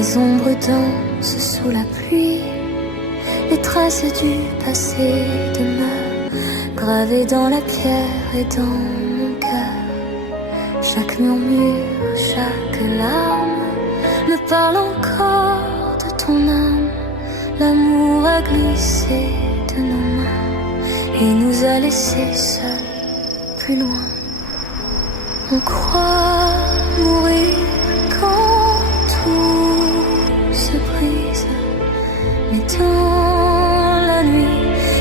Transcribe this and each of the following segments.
Les ombres dansent sous la pluie, les traces du passé demeurent gravées dans la pierre et dans mon cœur. Chaque murmure, chaque larme me parle encore de ton âme. L'amour a glissé de nos mains et nous a laissés seuls plus loin. On croit mourir quand tout se brise, mais dans la nuit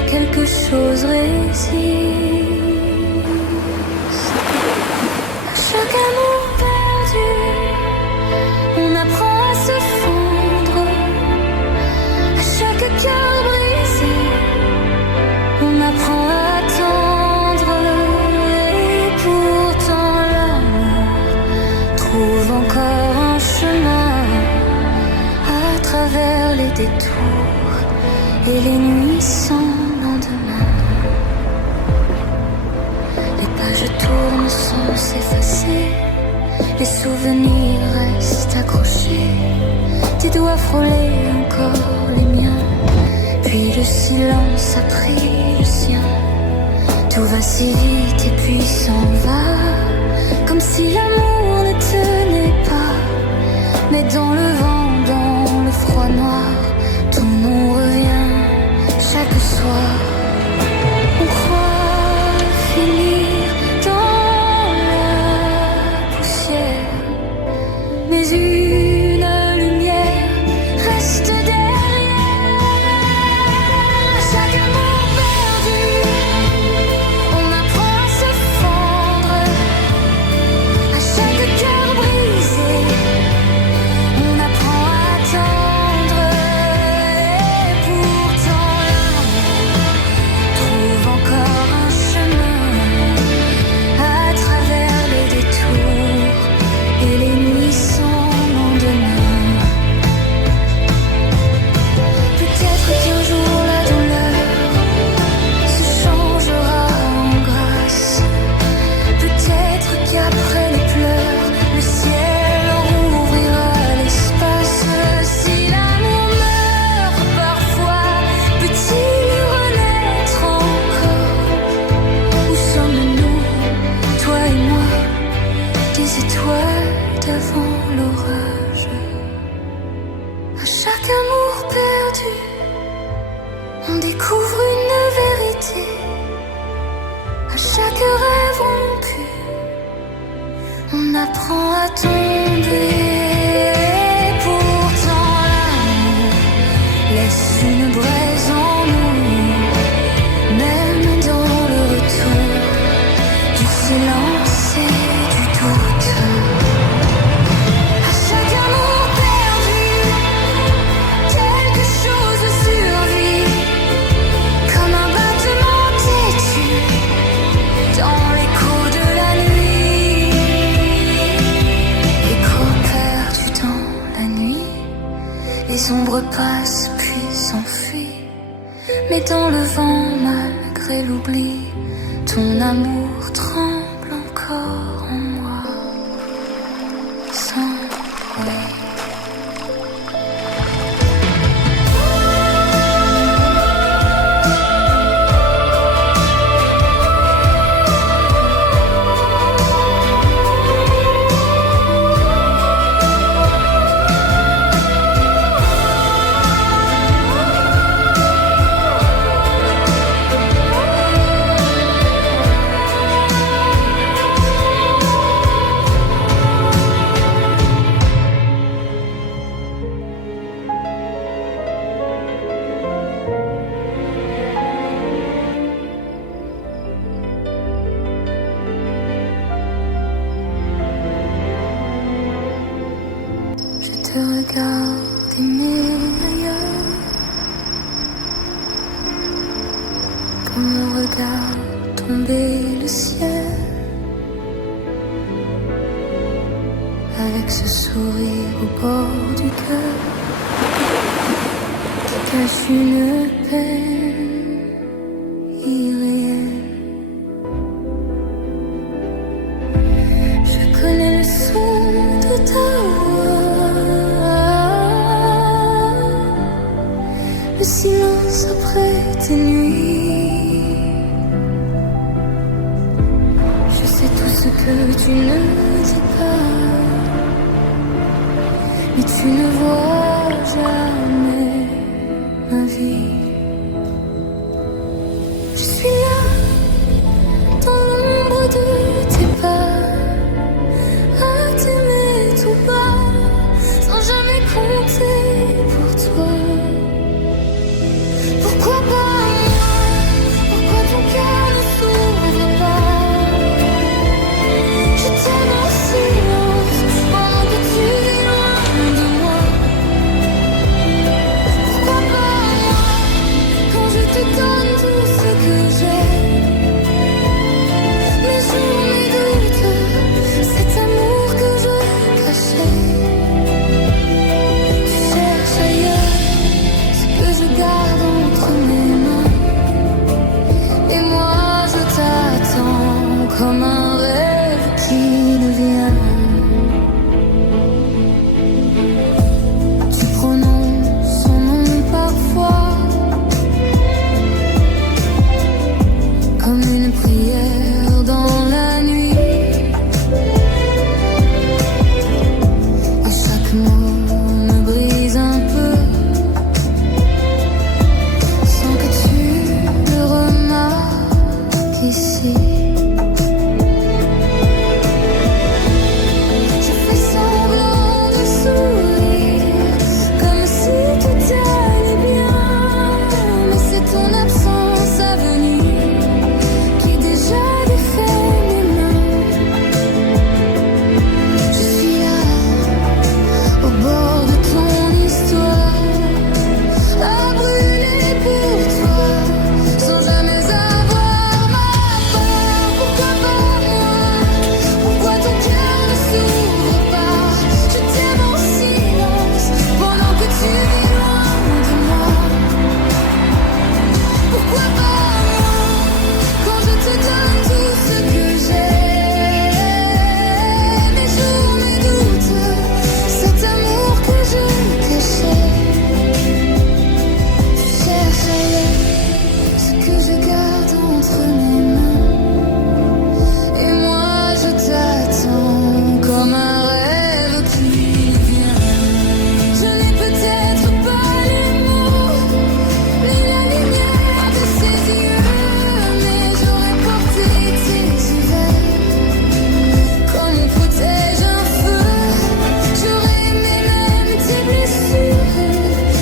quelque chose résiste. À chaque amour perdu, on apprend à se fondre. À chaque cœur brisé, on apprend à attendre. Et pourtant l'amour trouve encore un chemin à travers les détours et les nuits sans lendemain. Les pages tournent sans s'effacer, les souvenirs restent accrochés. Tes doigts frôlaient encore les miens, puis le silence a pris le sien. Tout va si vite et puis s'en va, comme si l'amour ne tenait pas. Mais dans le vent, dans le froid noir, tout nous revient chaque soir. On croit finir dans la poussière, mais une lumière reste derrière. À chaque amour perdu, on apprend à se fondre. À chaque cœur brisé, on apprend à attendre. Et pourtant l'amour trouve encore un chemin à travers les détours et les nuits sans lendemain. Peut-être qu'un jour la douleur se changera en grâce. Peut-être qu'après les pleurs, le ciel rouvrira l'espace. Si l'amour meurt parfois, peut-il renaître encore? Où sommes-nous, toi et moi, des étoiles d'avant l'orage? À chaque amour perdu, on découvre une vérité. À chaque rêve rompu, on apprend à tomber. Et pourtant l'amour laisse une braise en nous, même dans le retour du silence et du doute. À chaque amour perdu, quelque chose survit, comme un battement têtu dans l'écho de la nuit. Écho perdu dans la nuit, les ombres passent puis s'enfuient. Mais dans le vent, malgré l'oubli, ton amour tremble encore en moi, sans bruit. Je te regarde aimer ailleurs, comme on regarde tomber le ciel, avec ce sourire au bord du cœur qui cache une peine irréelle. Je connais le son de ta voix, que tu ne dis pas, et tu ne vois jamais ma vie. Je suis là, dans l'ombre de tes pas, à t'aimer tout bas, sans jamais compter pour toi. Pourquoi pas moi? Pourquoi ton cœur ne s'ouvre pas? Je t'aime en silence pendant que tu es loin de moi. Pourquoi pas moi? Quand je te donne tout ce que j'ai, mes jours, mes doutes, cet amour que je cachais. Tu cherches ailleurs ce que je garde entre mes mains, et moi je t'attends comme un rêve qui ne vient. Tu prononces son nom parfois comme une prière dans la nuit, et chaque mot me brise un peu sans que tu le remarques ici. Je fais semblant de sourire comme si tout allait bien, mais c'est ton absence à venir qui déjà défait mes mains. Je suis là, au bord de ton histoire, à brûler pour toi, sans jamais avoir ma part. Pourquoi pas moi? Pourquoi ton cœur ne s'ouvre pas? Je t'aime en silence pendant que tu es loin de moi. Pourquoi pas moi? Quand je te donne tout ce que j'ai, mes jours, mes doutes, cet amour que je cachais. Tu cherches ailleurs ce que je garde entre mes mains, et moi je t'attends comme un rêve qui vient. Je n'ai peut-être pas les mots, ni la lumière de ses yeux, mais j'aurais porté tes hivers comme on protège un feu. J'aurais aimé même tes blessures,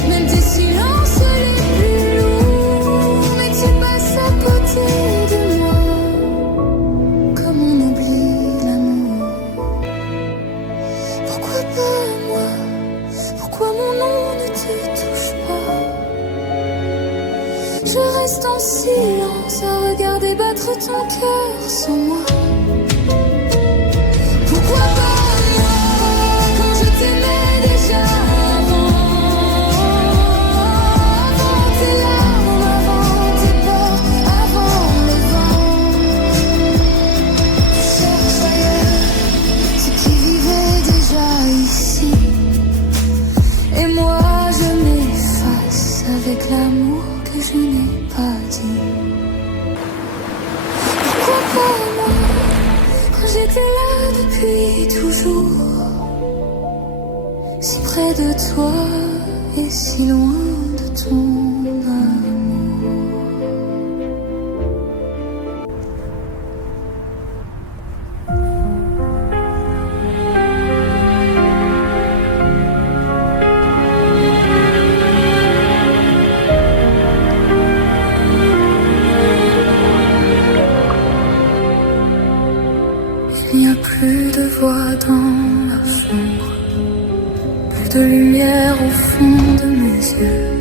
même tes silences les plus lourds, mais tu passes à côté de moi comme on oublie l'amour. Pourquoi pas moi? Pourquoi mon nom ne te touche pas? Je reste en silence à regarder battre ton cœur sans moi. Pourquoi pas moi? Quand je t'aimais déjà avant tes larmes, avant tes peurs, avant le vent. Tu cherches ailleurs ce qui vivait déjà ici, et moi je m'efface avec l'amour que je n'ai pas dit. Pourquoi pas moi? Quand j'étais là depuis toujours, si près de toi et si loin de ton amour. Il n'y a plus de voix dans la chambre, plus de lumière au fond de mes yeux.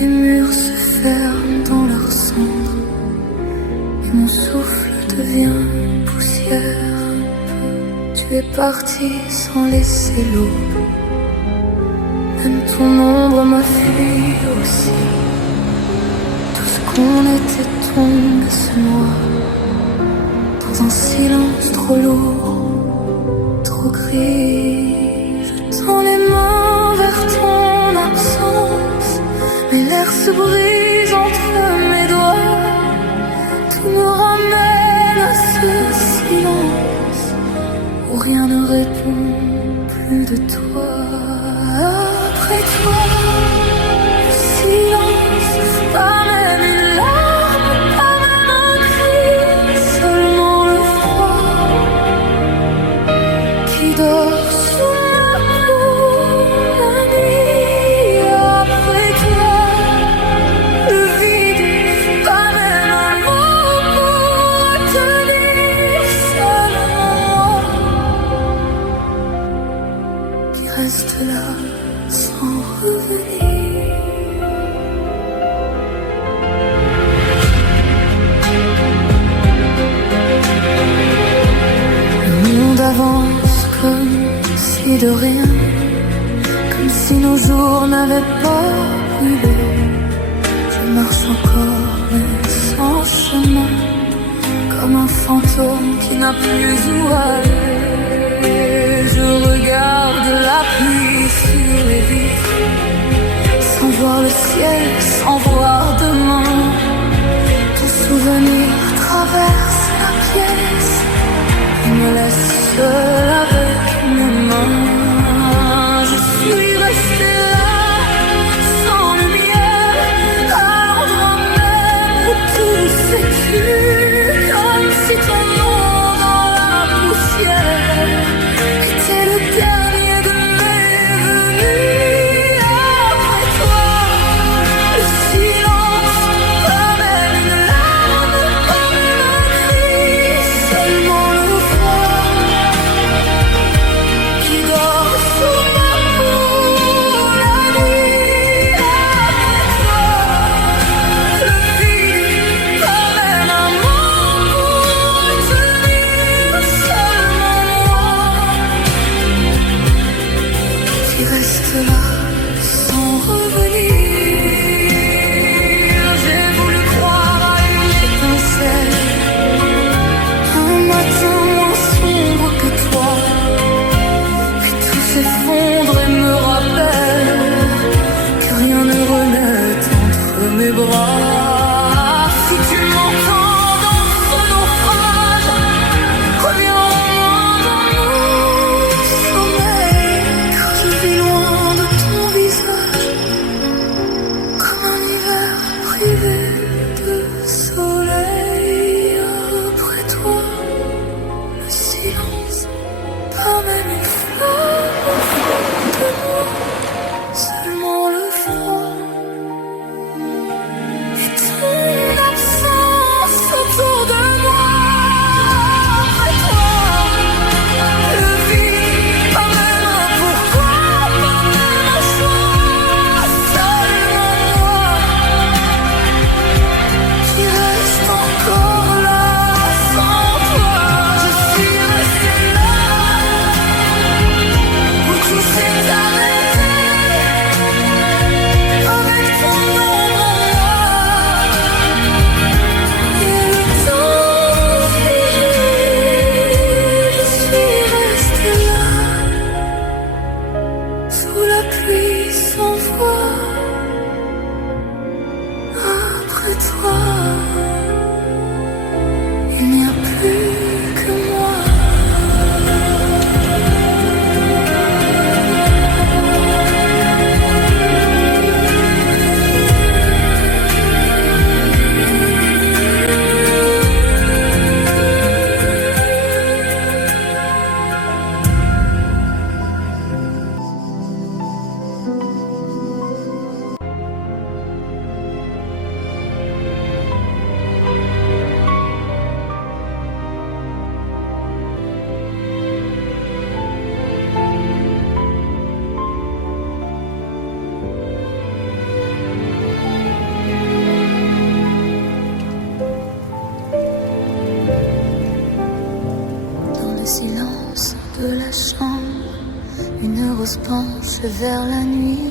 Les murs se ferment dans leur cendre, et mon souffle devient poussière. Tu es parti sans laisser l'aube, même ton ombre m'a fui aussi. Tout ce qu'on était tombe et se noie dans un silence trop lourd, trop gris. Je tends les mains vers ton absence, mais l'air se brise entre mes doigts. Tout me ramène à ce silence. réponds plus de toi. Après toi, le silence, pas même une larme, pas même un cri, seulement le froid qui dort sous ma peau la nuit. Après toi, le vide, pas même un mot pour tenir, seulement moi qui reste là sans revenir. Le monde avance comme si de rien, comme si nos jours n'avaient pas brûlé. Je marche encore mais sans chemin, comme un fantôme qui n'a plus où aller. Je regarde la pluie sur les vitres, sans voir le ciel, sans voir demain. Ton souvenir traverse la pièce et me laisse seul avec mes mains. Je suis restée là, sans lumière, à l'endroit même où tout s'est tu, comme si ton nom dans la poussière était le dernier de mes venus. Après toi, le silence, pas même une larme, pas même un cri, seulement le froid qui dort sous ma peau la nuit. Après toi, le vide, pas même un mot pour tenir, seulement moi qui reste là sans revenir. J'ai voulu croire à une étincelle, un matin moins sombre que toi, puis tout s'effondre et me rappelle que rien ne renaît entre mes bras. Si tu m'entends dans ce naufrage, reviens en moi dans mon sommeil, car je vis loin de ton visage, comme un hiver privé de soleil. Après toi, le silence, pas même une fleur au fond de moi, seulement le froid et ton absence autour de moi. Après toi, le vide, pas même un pourquoi, pas même un choix, seulement moi qui reste encore là sans toi. Je suis restée là où tout s'est arrêté, avec ton ombre en moi et le temps figé. Je suis restée là sous la pluie sans voix. Après toi, il n'y a plus que moi. Dans le silence de la chambre, une rose penche vers la nuit.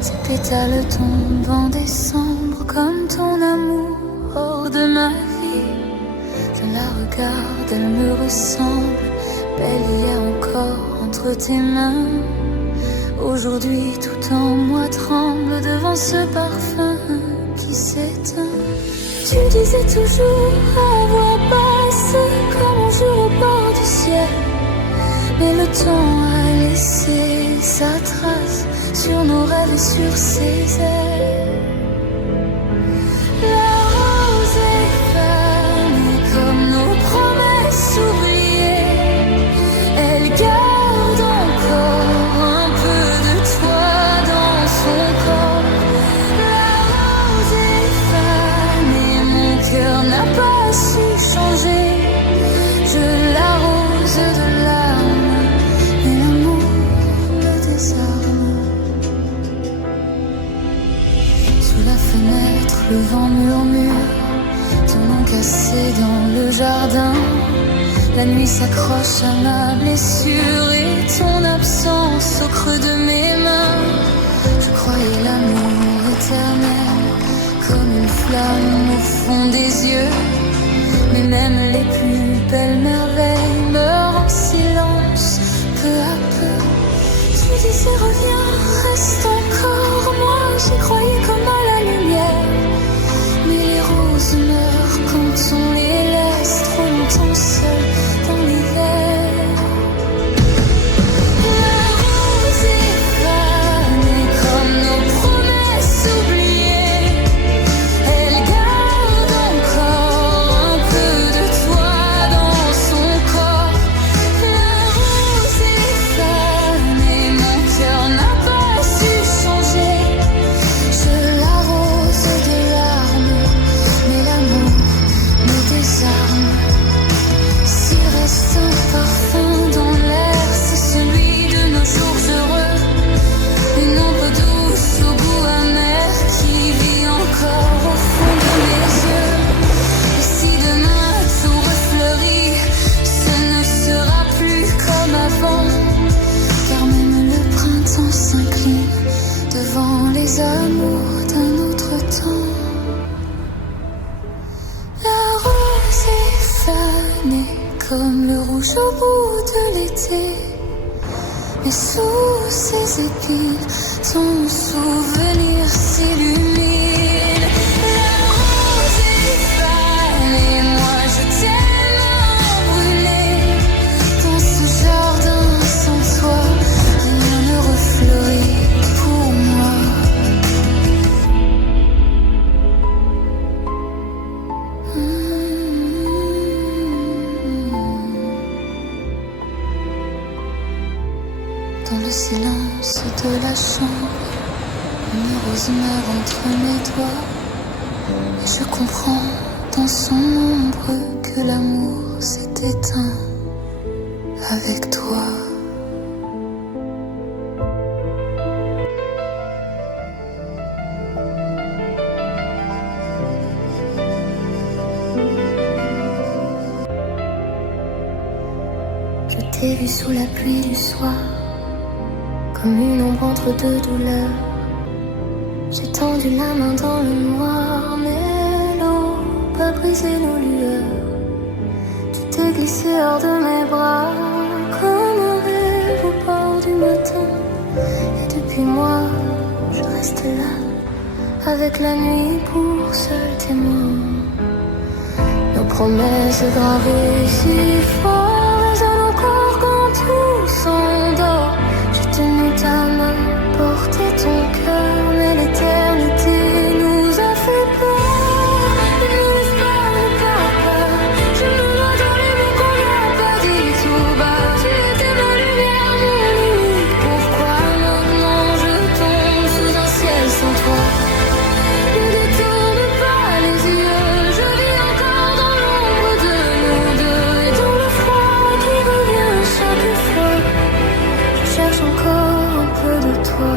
Ses pétales tombent en décembre comme ton amour hors de ma vie. Je la regarde, elle me ressemble, belle hier encore entre tes mains. Aujourd'hui tout en moi tremble devant ce parfum qui s'éteint. Tu disais toujours à voix basse, comme on joue au bord du ciel, mais le temps a laissé sa trace sur nos rêves et sur ses ailes. La rose est fanée comme nos promesses oubliées. Elle garde encore un peu de toi dans son corps. La rose est fanée, mon cœur n'a pas su changer. Je l'arrose de larmes, et l'amour me désarme. Sous la fenêtre, le vent murmure ton nom cassé dans le jardin. La nuit s'accroche à ma blessure et ton absence au creux de mes mains. Je croyais l'amour éternel comme une flamme au fond des yeux, mais même les plus belles merveilles meurent en silence peu à peu. Tu disais reviens, reste encore. Moi j'y croyais comme à la lumière, mais les roses meurent quand on les laisse trop longtemps seules dans l'hiver. La rose est fanée comme nos promesses oubliées. Elle garde encore un peu de toi dans son corps. La rose est fanée, mon cœur n'a pas su changer. Je l'arrose de larmes, mais l'amour me désarme. S'il reste un parfum dans l'air, c'est celui de nos jours heureux. Une ombre douce au goût amer qui vit encore au fond de mes yeux. Et si demain tout refleurit, ce ne sera plus comme avant, car même le printemps s'incline devant les amours d'un autre temps. La rose est fanée comme le rouge au bout de l'été, mais sous ses épines, ton souvenir s'illumine. La rose est fanée, moi je t'aime brûlé. Dans ce jardin sans toi, rien ne refleurit pour moi. Dans le silence de la chambre, une rose meurt entre mes doigts. Et je comprends dans son ombre que l'amour s'est éteint avec toi. Je t'ai vu sous la pluie du soir, comme une ombre entre deux douleurs. J'ai tendu la main dans le noir, mais l'eau pas brisé nos lueurs. Tu t'es glissé hors de mes bras, comme un rêve au bord du matin. Et depuis moi, je reste là, avec la nuit pour seul témoin. Nos promesses gravées si fort résonnent encore quand tout s'endort. J'ai tenu ta main, porté ton cœur, mais l'éternité nous a fait peur. Ne nous laisse pas, n'aie pas peur. Je me vois dans les mots qu'on n'a pas dit tout bas. Tu étais ma lumière, mon unique. Pourquoi maintenant je tombe sous un ciel sans toi? Ne détourne pas les yeux, je vis encore dans l'ombre de nous deux. Et dans le froid qui revient chaque fois, je cherche encore un peu de toi.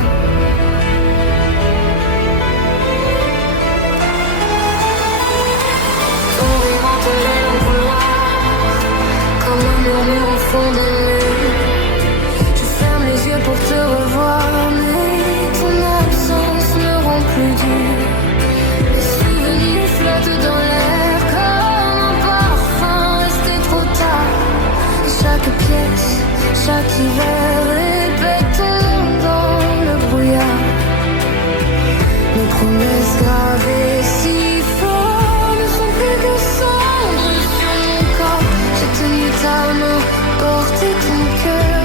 Ton rire entonné au couloir, comme un murmure au fond des nuits. Je ferme les yeux pour te revoir, mais ton absence me rend plus dur. Les souvenirs flottent dans l'air comme un parfum resté trop tard. Et chaque pièce, chaque hiver répète ton nom dans le brouillard. Nos promesses gravées si fort ne sont plus que cendres sur mon corps. J'ai tenu ta main, porté ton cœur,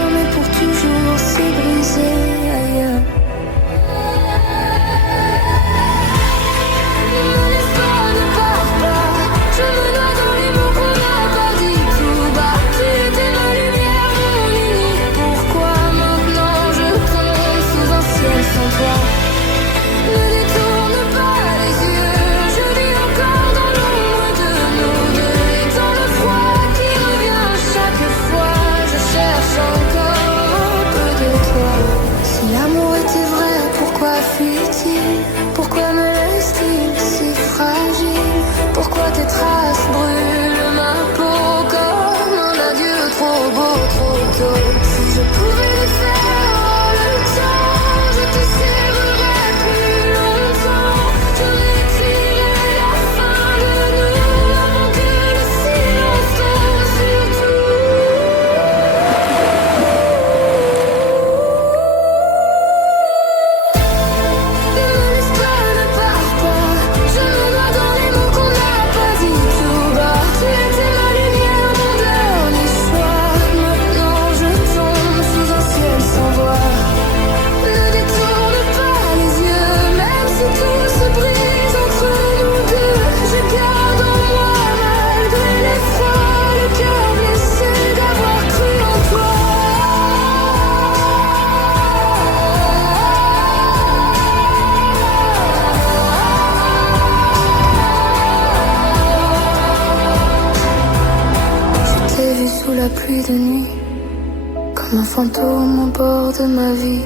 un fantôme au bord de ma vie.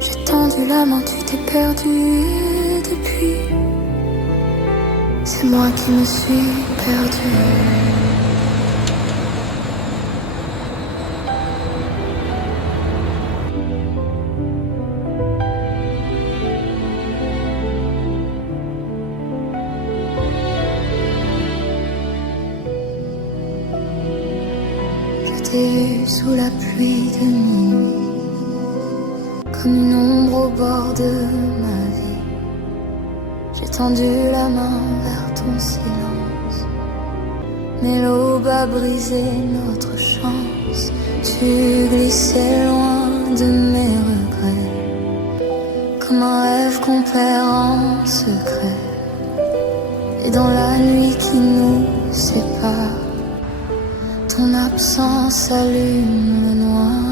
J'ai tendu la main, tu t'es perdu et depuis, c'est moi qui me suis perdu. Je t'ai vu sous la pluie de minuit, comme une ombre au bord de ma vie. J'ai tendu la main vers ton silence, mais l'aube a brisé notre chance. Tu glissais loin de mes regrets, comme un rêve qu'on perd en secret. Et dans la nuit qui nous sépare, ton absence allume le noir.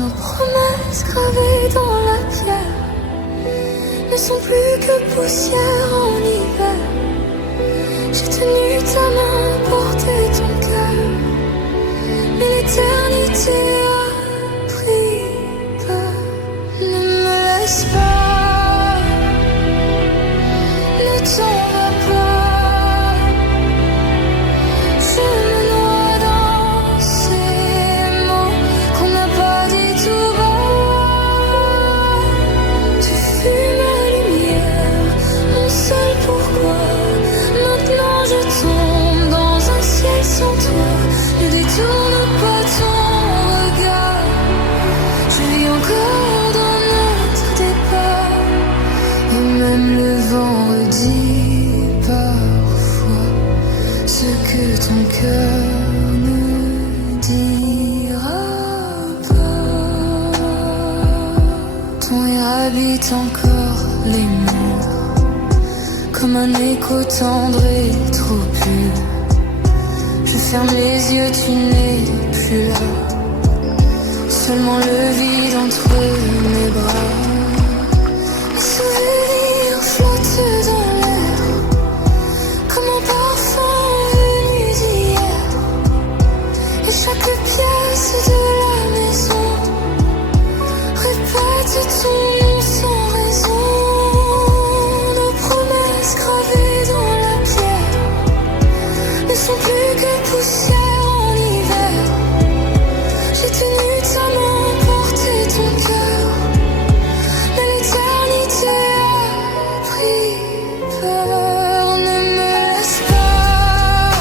Nos promesses gravées dans la pierre ne sont plus que poussière en hiver. J'ai tenu ta main, porté ton cœur, mais l'éternité a pris peur. Ne me laisse pas, ne t'en va pas. Je me noie dans ces mots qu'on n'a pas dit tout bas. Tu fus ma lumière, mon seul pourquoi. Maintenant je tombe dans un ciel sans toi. Ne détourne pas ton regard. Je vis encore dans notre départ, et même le vent redit parfois ce que ton cœur ne dira pas. Ton rire habite encore les murs, comme un écho tendre et trop pur. Je ferme les yeux, tu n'es plus là, seulement le vide entre mes bras. Mes souvenirs flottent dans l'air, comme un parfum venu d'hier. Et chaque pièce de la maison répète ton nom sans raison. Nos promesses gravées dans la pierre ne sont plus que poussière en hiver. J'ai tenu ta main, porté ton cœur, mais l'éternité a pris peur. Ne me laisse pas,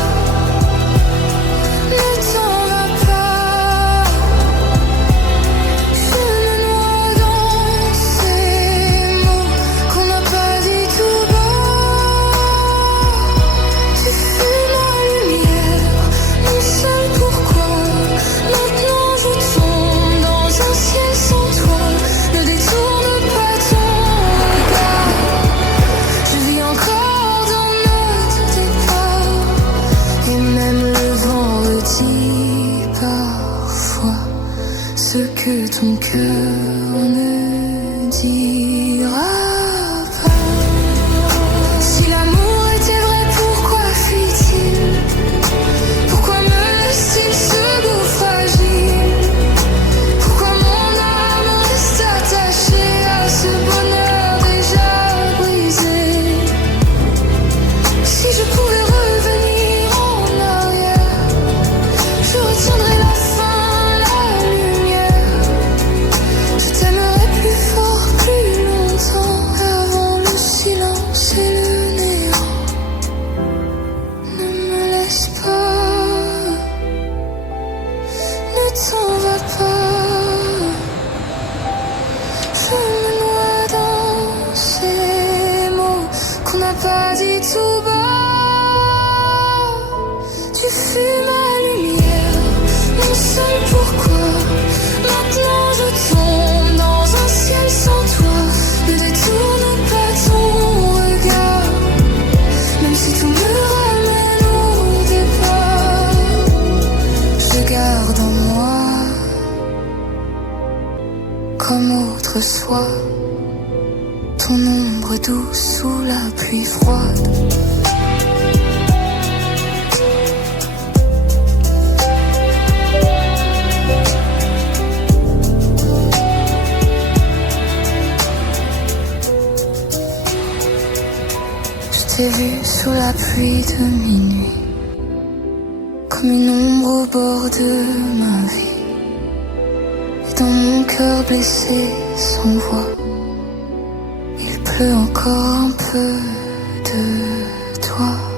ne t'en va pas. Je me noie dans ces mots qu'on n'a pas dit tout bas. Tu fus ma lumière, mon seul pourquoi. Maintenant je tombe dans un ciel sans toi. Ne détourne pas ton regard. Je vis encore dans notre départ, et même le vent redit parfois ce que ton cœur ne dira pas. Si l'amour était vrai, pourquoi fuit-il? Pourquoi me laisse-t-il ce goût fragile? Pourquoi mon âme reste attachée à ce bonheur déjà brisé? Si je pouvais revenir en arrière, je retiendrais la fin, la lumière. Je t'aimerais plus fort, plus longtemps, avant le silence et le néant. Ne me laisse pas, ne t'en va pas. Je me noie dans ces mots qu'on n'a pas dit tout bas. Tu fus ma lumière, mon seul pourquoi. Maintenant je tombe dans un ciel sans toi. Ne détourne pas ton regard, même si tout me ramène au départ. Je garde en moi, comme autrefois, ton ombre douce sous la pluie froide. t'ai vu sous la pluie de minuit, comme une ombre au bord de ma vie. Et dans mon cœur blessé sans voix, il pleut encore un peu de toi.